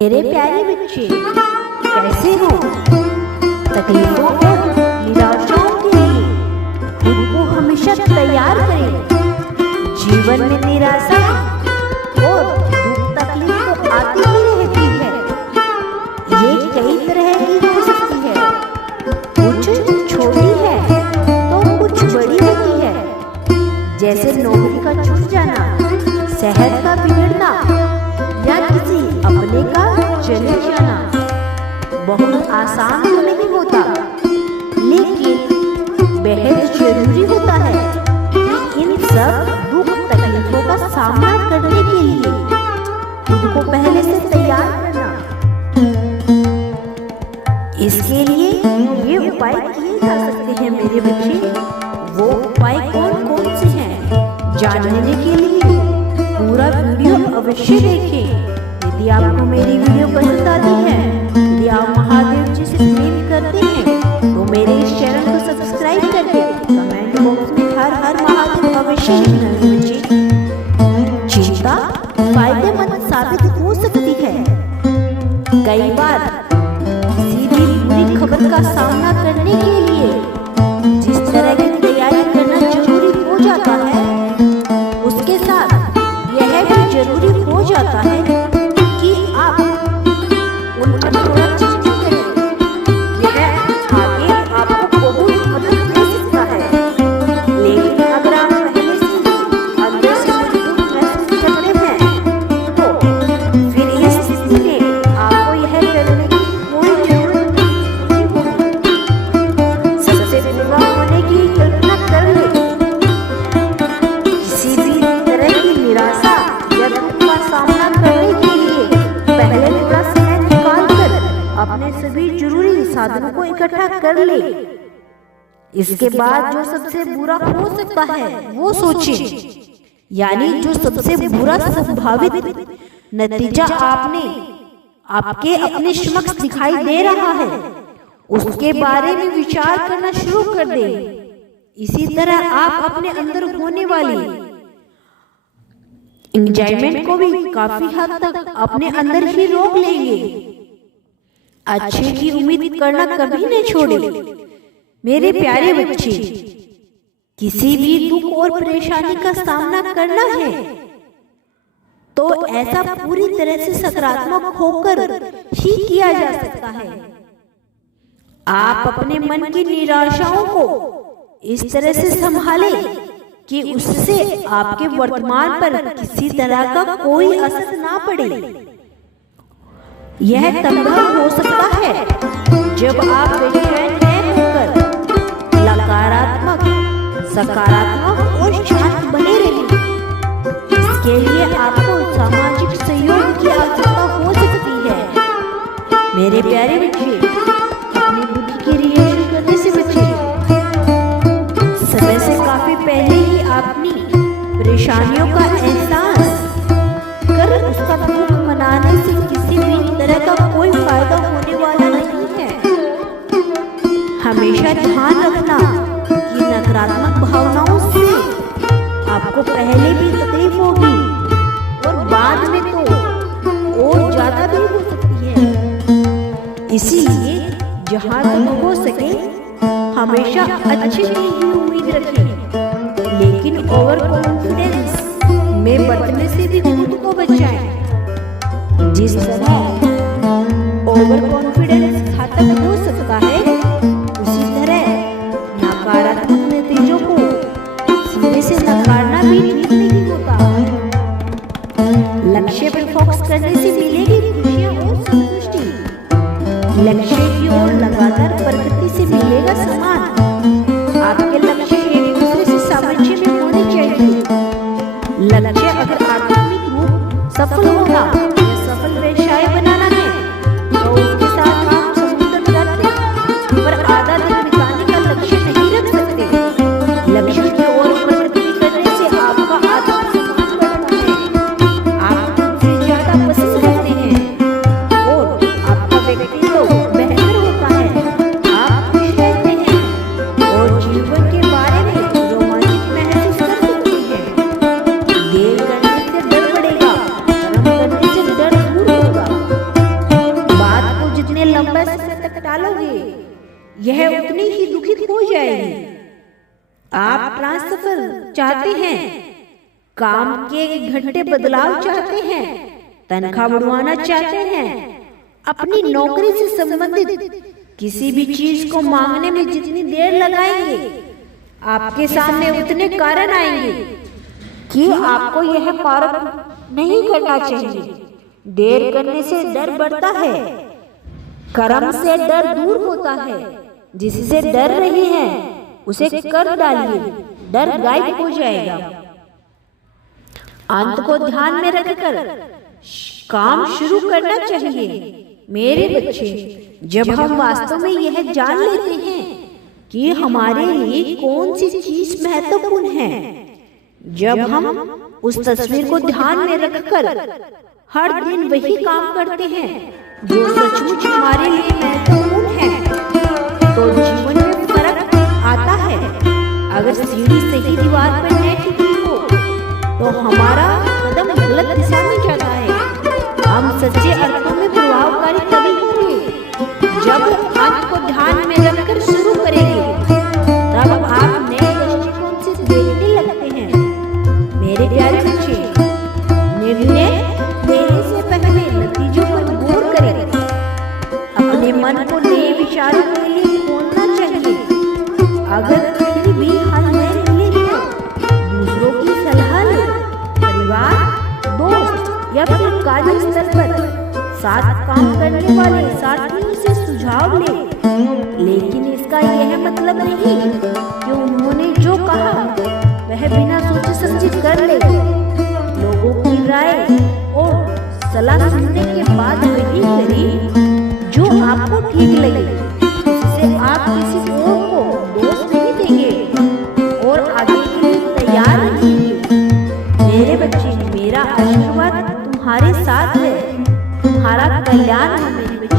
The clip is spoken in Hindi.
मेरे प्यारे बच्चे कैसे हो? तकलीफों और निराशाओं के लिए खुद को हमेशा तैयार करें। जीवन में निराशा और दुख तकलीफ तो आती ही रहती है। ये कई तरह की हो सकती है, कुछ छोटी है तो कुछ बड़ी होती है, जैसे नौकरी का छूट जाना, सेहत का बिगड़ना या किसी अपने का चले जाना। बहुत आसान तो नहीं होता, लेकिन बेहद जरूरी होता है कि इन सब दुख तकलीफों का सामना करने के लिए खुद को पहले से तैयार करना। इसके लिए ये उपाय किए जा सकते हैं मेरे बच्चे। वो उपाय कौन कौन से हैं जानने के लिए पूरा वीडियो अवश्य देखें। यदि आपको मेरी वीडियो पसंद आती है, यदि आप महादेव जी से प्रेम करते हैं, तो मेरे इस चैनल को सब्सक्राइब करके कमेंट बॉक्स में हर हर महादेव अवश्य लिखना बच्चे। चिंता फायदेमंद साबित हो सकती है। कई बार किसी भी बुरी खबर का सामना करने के लिए जिस तरह की तैयारी करना जरूरी हो जाता है, उसके साथ यह भी जरूरी हो जाता है कि आप उन पर थोड़ा चिंता करें। यह आगे आपको बहुत मदद कर सकता है, लेकिन अगर आप पहले से अंदर से मजबूत महसूस कर रहे हैं, तो फिर इस स्थिति में आपको यह करने की कोई जरूरत नहीं होगी। सबसे बुरा होने की कल्पना कर ले। किसी भी तरह की निराशा या दुख का सामना करने के लिए पहले थोड़ा समय निकाल कर अपने सभी जरूरी साधनों को इकट्ठा कर ले। इसके बाद जो सबसे बुरा हो सकता है वो सोचे, यानी जो सबसे बुरा संभावित नतीजा आपके अपने समक्ष दिखाई दे रहा है, उसके बारे में विचार करना शुरू कर दे। इसी तरह आप अपने अंदर होने वाली एंजाइमेंट को भी काफी हद तक अपने अंदर ही रोक लेंगे। अच्छे की उम्मीद करना कभी नहीं छोड़े मेरे प्यारे बच्चे। किसी भी दुख और परेशानी का सामना करना है तो ऐसा पूरी तरह से सकारात्मक होकर ही किया जा सकता है। आप अपने मन की निराशाओं को इस तरह से संभालें कि उससे आपके वर्तमान पर किसी तरह का कोई असर ना पड़े। यह संभव हो सकता है जब आप बेचैन होकर नकारात्मक, सकारात्मक और शांत बने रहें। इसके लिए आपको सामाजिक सहयोग की आवश्यकता हो सकती है मेरे प्यारे बच्चे। अपनी बुद्धि की रिएक्शन करने से बच्चे, समय से काफी पहले ही अपनी परेशानियों का एहसास कर उसका दुख मनाने से किसी भी तरह का कोई फायदा होने वाला नहीं है। हमेशा ध्यान रखना कि नकारात्मक भावनाओं से आपको पहले भी तकलीफ होगी और बाद में तो और ज्यादा भी हो सकती है। इसीलिए जहां तक हो सके हमेशा अच्छे की ही उम्मीद रखें, लेकिन ओवर कॉन्फिडेंस में बरतने से भी खुद को बचाएं। जिस तरह ओवर कॉन्फिडेंस घातक हो सकता है, उसी तरह नकारात्मक नतीजों को सीधे से नकारना भी ठीक नहीं होता। लक्ष्य पर फोकस करने से मिलेगी खुशियां और संतुष्टि। लक्ष्य की ओर लगातार प्रगति से मिलेगा सम्मान। आपके लक्ष्य एक दूसरे से सामंजस्य में होने चाहिए। लक्ष्य अगर आध्यात्मिक रूप सफल होगा या सफल व्यवसाय बनाना है, तो उसके साथ आप समुद्र जाते, पर आधा दिन बिताने का लक्ष्य नहीं रख सकते। लक्ष्य की ओर प्रगति करने से आपका आत्मसम्मान बढ़ता है, आप खुद से ज्यादा पसंद करते हैं और आपका व्यक्तित्व बेहतर होता है। आप खुश रहते हैं और जीवन के बारे में रोमांचिक महसूस कर सकते हैं। देर करने से डर बढ़ेगा, कर्म करने से यह उतनी ही दुखित हो जाएगी। आप ट्रांसफर चाहते हैं, काम के घंटे बदलाव चाहते हैं, तनख्वाह बढ़वाना चाहते हैं, अपनी नौकरी से संबंधित किसी भी चीज को मांगने में जितनी देर लगाएंगे, आपके सामने उतने कारण आएंगे कि आपको यह पारण नहीं करना चाहिए। देर करने से डर बढ़ता है, कर्म से डर दूर होता है। जिससे डर रही है उसे कर डालिए, डर गायब हो जाएगा। अंत को ध्यान में रखकर काम शुरू करना चाहिए। मेरे बच्चे, जब हम वास्तव में यह जान लेते हैं कि हमारे लिए कौन सी चीज महत्वपूर्ण है, जब हम उस तस्वीर को ध्यान में रखकर हर दिन वही काम करते हैं जो सचमुच हमारे लिए महत्वपूर्ण है, तो जीवन में फर्क आता है। अगर सीढ़ी सही दीवार पर न टिकी हो तो हमारा कदम गलत दिशा में जाता है। हम सच्चे अर्थों में प्रभावकारी तभी होंगे जब अंत को ध्यान में रखकर शुरू करेंगे, तब आप नए दृष्टिकोण से देखने लगते हैं। मेरे प्यारे बच्चे, निर्णय देने से पहले नतीजों पर गौर करें। अपने मन को नए विचारों के लिए खोलना चाहिए। अगर फिर भी हल नहीं मिले तो दूसरों की सलाह लें। परिवार, दोस्त या फिर कार्य स्थल पर साथ काम करने वाले साथियों से सुझाव लें। लेकिन इसका यह मतलब नहीं कि उन्होंने जो कहा वह बिना सोचे समझे कर ले। लोगों की राय और सलाह सुनने के बाद वही करें जो आपको ठीक लगे। इससे आप किसी और को दोष नहीं देंगे और आगे के लिए तैयार रहेंगे। मेरे बच्चे, मेरा आशीर्वाद तुम्हारे साथ है। तुम्हारा कल्याण है मेरे बच्चे।